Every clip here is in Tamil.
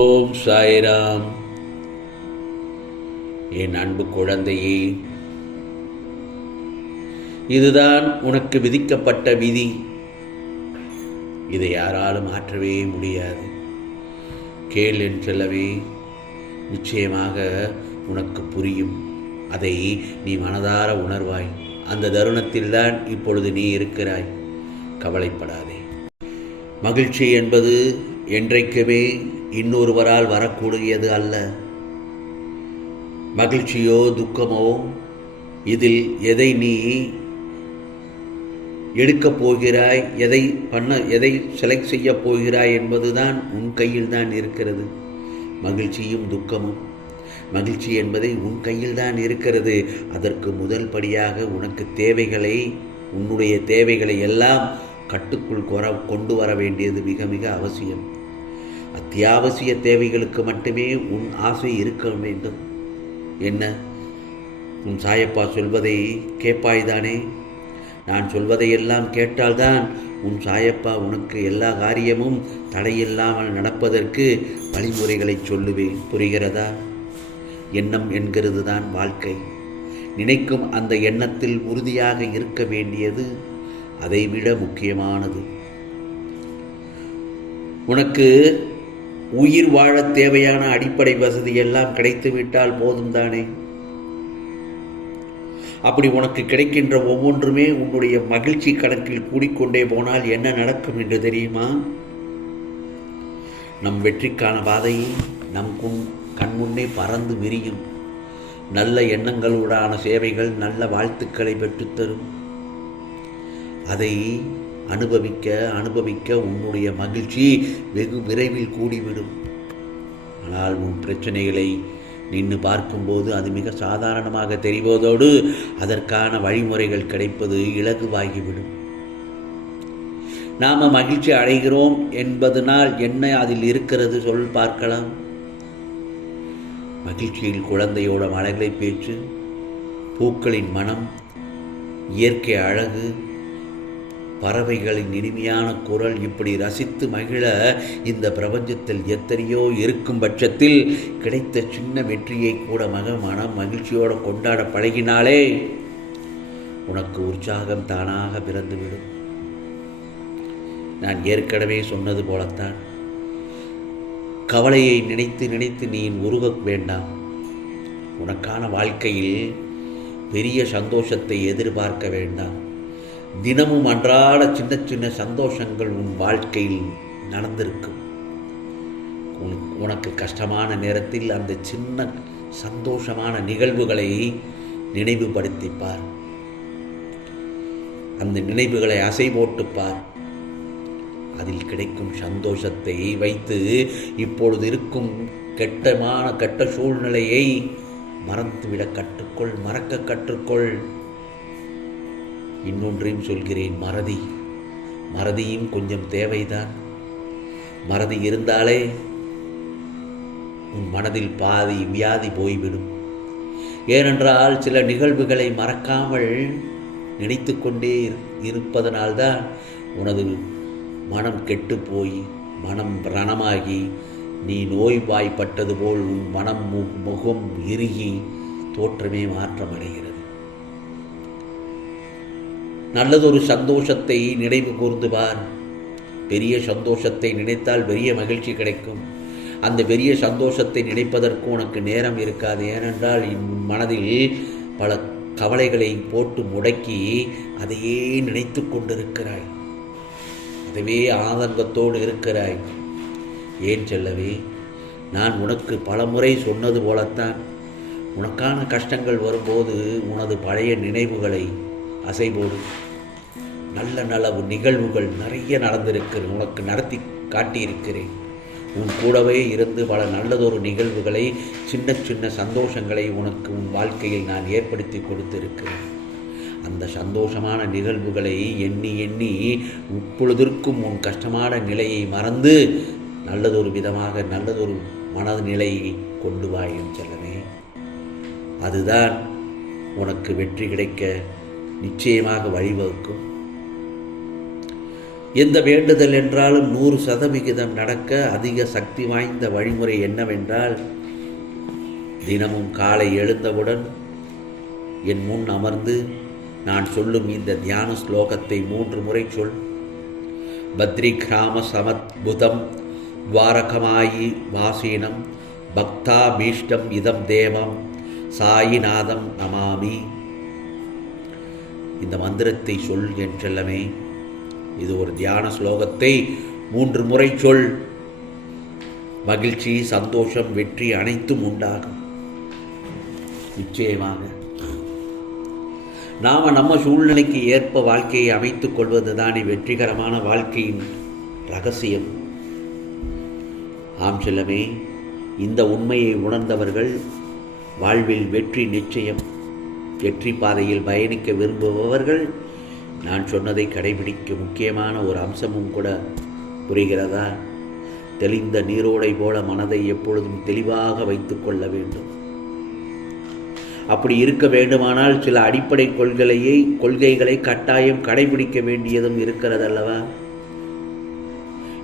ஓம் சாய்ராம். என் அன்பு குழந்தையே இதுதான் உனக்கு விதிக்கப்பட்ட விதி. இதை யாராலும் மாற்றவே முடியாது. கேள் என் செல்லவே நிச்சயமாக உனக்கு புரியும். அதை நீ மனதார உணர்வாய். அந்த தருணத்தில்தான் இப்பொழுது நீ இருக்கிறாய். கவலைப்படாதே. மகிழ்ச்சி என்பது என்றைக்குமே இன்னொருவரால் வரக்கூடியது அல்ல. மகிழ்ச்சியோ துக்கமோ இதில் எதை நீ எடுக்கப் போகிறாய் எதை பண்ண எதை செலக்ட் செய்ய போகிறாய் என்பதுதான் உன் கையில் தான் இருக்கிறது. மகிழ்ச்சியும் துக்கமும். மகிழ்ச்சி என்பதை உன் கையில் தான் இருக்கிறது. அதற்கு முதல் படியாக உனக்கு தேவைகளை உன்னுடைய தேவைகளை எல்லாம் கட்டுக்குள் கொர கொண்டு வர வேண்டியது மிக மிக அவசியம். அத்தியாவசிய தேவைகளுக்கு மட்டுமே உன் ஆசை இருக்க வேண்டும். என்ன? உன் சாயப்பா சொல்வதை கேட்பாய்தானே? நான் சொல்வதையெல்லாம் கேட்டால்தான் உன் சாயப்பா உனக்கு எல்லா காரியமும் தடையில்லாமல் நடப்பதற்கு வழிமுறைகளை சொல்லுவேன். புரிகிறதா? எண்ணம் என்கிறது தான் வாழ்க்கை. நினைக்கும் அந்த எண்ணத்தில் உறுதியாக இருக்க வேண்டியது அதைவிட முக்கியமானது. உனக்கு உயிர் வாழ தேவையான அடிப்படை வசதி எல்லாம் கிடைத்துவிட்டால் போதும் தானே? அப்படி உனக்கு கிடைக்கின்ற ஒவ்வொன்றுமே உன்னுடைய மகிழ்ச்சி கணக்கில் கூடிக்கொண்டே போனால் என்ன நடக்கும் என்று தெரியுமா? நம் வெற்றிக்கான பாதை நம் குன் கண்முன்னே பறந்து விரியும் நல்ல எண்ணங்களுடான சேவைகள் நல்ல வாழ்த்துக்களை பெற்றுத்தரும். அதை அனுபவிக்க அனுபவிக்க உன்னுடைய மகிழ்ச்சி வெகு விரைவில் கூடிவிடும். ஆனால் உன் பிரச்சனைகளை நின்று பார்க்கும்போது அது மிக சாதாரணமாக தெரிவதோடு அதற்கான வழிமுறைகள் கிடைப்பது இலகுவாகிவிடும். நாம் மகிழ்ச்சி அடைகிறோம் என்பதனால் என்ன அதில் இருக்கிறது சொல் பார்க்கலாம். மகிழ்ச்சியில் குழந்தையோட மலர்களை பேச்சு பூக்களின் மனம் இயற்கை அழகு பறவைகளின் இனிமையான குரல் இப்படி ரசித்து மகிழ இந்த பிரபஞ்சத்தில் எத்தனையோ இருக்கும் பட்சத்தில் கிடைத்த சின்ன வெற்றியை கூட மக மனம் மகிழ்ச்சியோடு கொண்டாட பழகினாலே உனக்கு உற்சாகம் தானாக பிறந்துவிடும். நான் ஏற்கனவே சொன்னது போலத்தான். கவலையை நினைத்து நினைத்து நீ உருக வேண்டாம். உனக்கான வாழ்க்கையில் பெரிய சந்தோஷத்தை எதிர்பார்க்க வேண்டாம். தினமும் அன்றாட சின்ன சின்ன சந்தோஷங்கள் உன் வாழ்க்கையில் நடந்திருக்கும். உனக்கு கஷ்டமான நேரத்தில் அந்த சின்ன சந்தோஷமான நிகழ்வுகளை நினைவுபடுத்திப்பார். அந்த நினைவுகளை அசை போட்டுப்பார் அதில் கிடைக்கும் சந்தோஷத்தை வைத்து இப்பொழுது இருக்கும் கெட்டமான கெட்ட சூழ்நிலையை மறந்துவிட கற்றுக்கொள் மறக்க கற்றுக்கொள். இன்னொன்றையும் சொல்கிறேன் மறதி. மறதியும் கொஞ்சம் தேவைதான். மறதி இருந்தாலே உன் மனதில் பாதி வியாதி போய்விடும். ஏனென்றால் சில நிகழ்வுகளை மறக்காமல் நினைத்து கொண்டே இருப்பதனால்தான் உனது மனம் கெட்டு போய் மனம் ரணமாகி நீ நோய்வாய்ப்பட்டது போல் உன் மனம் முகம் இறுகி தோற்றமே மாற்றமடைகிறது. நல்லதொரு சந்தோஷத்தை நினைவு கூர்ந்துவார். பெரிய சந்தோஷத்தை நினைத்தால் பெரிய மகிழ்ச்சி கிடைக்கும். அந்த பெரிய சந்தோஷத்தை நினைப்பதற்கு உனக்கு நேரம் இருக்காது. ஏனென்றால் மனதில் பல கவலைகளை போட்டு முடக்கி அதையே நினைத்து கொண்டிருக்கிறாய். அதுவே ஆதங்கத்தோடு இருக்கிறாய். ஏன் செல்லவே நான் உனக்கு பல முறை சொன்னது போலத்தான். உனக்கான கஷ்டங்கள் வரும்போது உனது பழைய நினைவுகளை அசைபோடு நல்ல நலவு நிகழ்வுகள் நிறைய நடந்திருக்கிறேன் உனக்கு நடத்தி காட்டியிருக்கிறேன். உன் கூடவே இருந்து பல நல்லதொரு நிகழ்வுகளை சின்ன சின்ன சந்தோஷங்களை உனக்கு உன் வாழ்க்கையில் நான் ஏற்படுத்தி கொடுத்திருக்கிறேன். அந்த சந்தோஷமான நிகழ்வுகளை எண்ணி எண்ணி இப்பொழுதற்கும் உன் கஷ்டமான நிலையை மறந்து நல்லதொரு விதமாக நல்லதொரு மனநிலையை கொண்டு வாயும் செல்லவே அதுதான் உனக்கு வெற்றி கிடைக்க நிச்சயமாக வழிவகுக்கும். எந்த வேண்டுதல் என்றாலும் நூறு சதவிகிதம் நடக்க அதிக சக்தி வாய்ந்த வழிமுறை என்னவென்றால் தினமும் காலை எழுந்தவுடன் என் முன் அமர்ந்து நான் சொல்லும் இந்த தியான ஸ்லோகத்தை மூன்று முறை சொல். பத்ரி கிராம சமத்புதம் துவாரகமாயி வாசீனம் பக்தா பீஷ்டம் இதம் தேவம் சாயிநாதம் நமாமி. இந்த மந்திரத்தை சொல் என் செல்லமே இது ஒரு தியான ஸ்லோகத்தை. மூன்று முறை சொல். மகிழ்ச்சி சந்தோஷம் வெற்றி அனைத்தும் உண்டாகும். நிச்சயமாக. நாம் நம்ம சூழ்நிலைக்கு ஏற்ப வாழ்க்கையை அமைத்துக் கொள்வது தானே வெற்றிகரமான வாழ்க்கையின் ரகசியம். ஆம் செல்லமே இந்த உண்மையை உணர்ந்தவர்கள் வாழ்வில் வெற்றி நிச்சயம். வெற்றி பாதையில் பயணிக்க விரும்புபவர்கள் நான் சொன்னதை கடைபிடிக்க முக்கியமான ஒரு அம்சமும் கூட புரிகிறதா? தெளிந்த நீரோடை போல மனதை எப்பொழுதும் தெளிவாக வைத்துக் கொள்ள வேண்டும். அப்படி இருக்க வேண்டுமானால் சில அடிப்படை கொள்கையை கொள்கைகளை கட்டாயம் கடைபிடிக்க வேண்டியதும் இருக்கிறதல்லவா?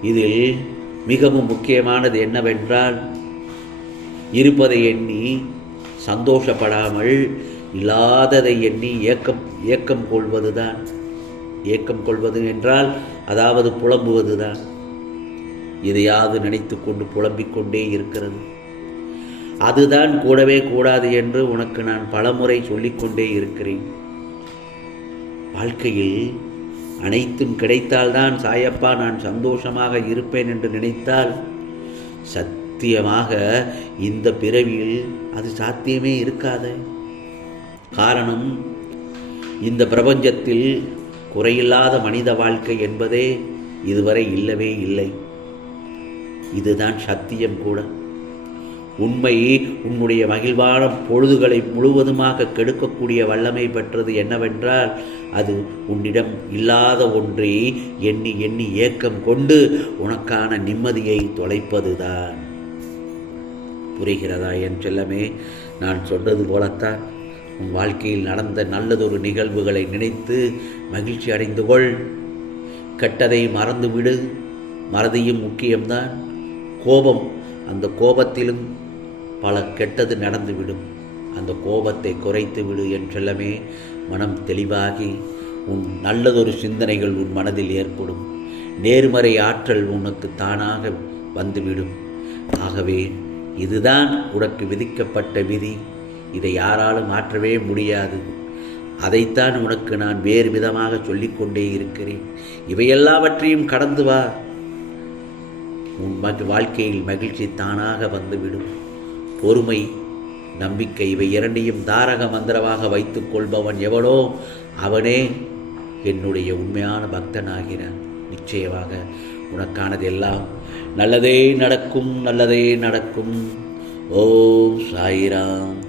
இதில் மிகவும் முக்கியமானது என்னவென்றால் இருப்பதை எண்ணி சந்தோஷப்படாமல் இல்லாததை எண்ணி ஏக்கம் ஏக்கம் கொள்வதுதான். ஏக்கம் கொள்வது என்றால் அதாவது புலம்புவதுதான். எதையாவது நினைத்து கொண்டு புலம்பிக் கொண்டே இருக்கிறது. அதுதான் கூடவே கூடாது என்று உனக்கு நான் பலமுறை சொல்லிக்கொண்டே இருக்கிறேன். வாழ்க்கையில் அனைத்தும் கிடைத்தால்தான் சாயப்பா நான் சந்தோஷமாக இருப்பேன் என்று நினைத்தால் சத்தியமாக இந்த பிறவியில் அது சாத்தியமே இருக்காது. காரணம் இந்த பிரபஞ்சத்தில் குறையில்லாத மனித வாழ்க்கை என்பதே இதுவரை இல்லவே இல்லை. இதுதான் சத்தியம் கூட. உண்மை உன்னுடைய மகிழ்வான பொழுதுகளை முழுவதுமாக கெடுக்கக்கூடிய வல்லமை பெற்றது என்னவென்றால் அது உன்னிடம் இல்லாத ஒன்றை எண்ணி எண்ணி ஏக்கம் கொண்டு உனக்கான நிம்மதியை தொலைப்பதுதான். புரிகிறதா என் செல்லமே? நான் சொன்னது போலத்தான். உன் வாழ்க்கையில் நடந்த நல்லதொரு நிகழ்வுகளை நினைத்து மகிழ்ச்சி அடைந்து கொள். கெட்டதை மறந்துவிடு மறதியும் முக்கியம்தான். கோபம் அந்த கோபத்திலும் பல கெட்டது நடந்துவிடும் அந்த கோபத்தை குறைத்து விடு என்றெல்லாமே மனம் தெளிவாகி உன் நல்லதொரு சிந்தனைகள் உன் மனதில் ஏற்படும். நேர்மறை ஆற்றல் உனக்கு தானாக வந்துவிடும். ஆகவே இதுதான் உனக்கு விதிக்கப்பட்ட விதி. இதை யாராலும் மாற்றவே முடியாது. அதைத்தான் உனக்கு நான் வேறு விதமாக சொல்லிக்கொண்டே இருக்கிறேன். இவையெல்லாவற்றையும் கடந்து வா. உன் மக வாழ்க்கையில் மகிழ்ச்சி தானாக வந்துவிடும். பொறுமை நம்பிக்கை இவை இரண்டையும் தாரக மந்திரமாக வைத்துக் கொள்பவன் எவனோ அவனே என்னுடைய உண்மையான பக்தனாகிறான். நிச்சயமாக உனக்கானது எல்லாம் நல்லதே நடக்கும் நல்லதே நடக்கும். ஓம் சாயிராம்.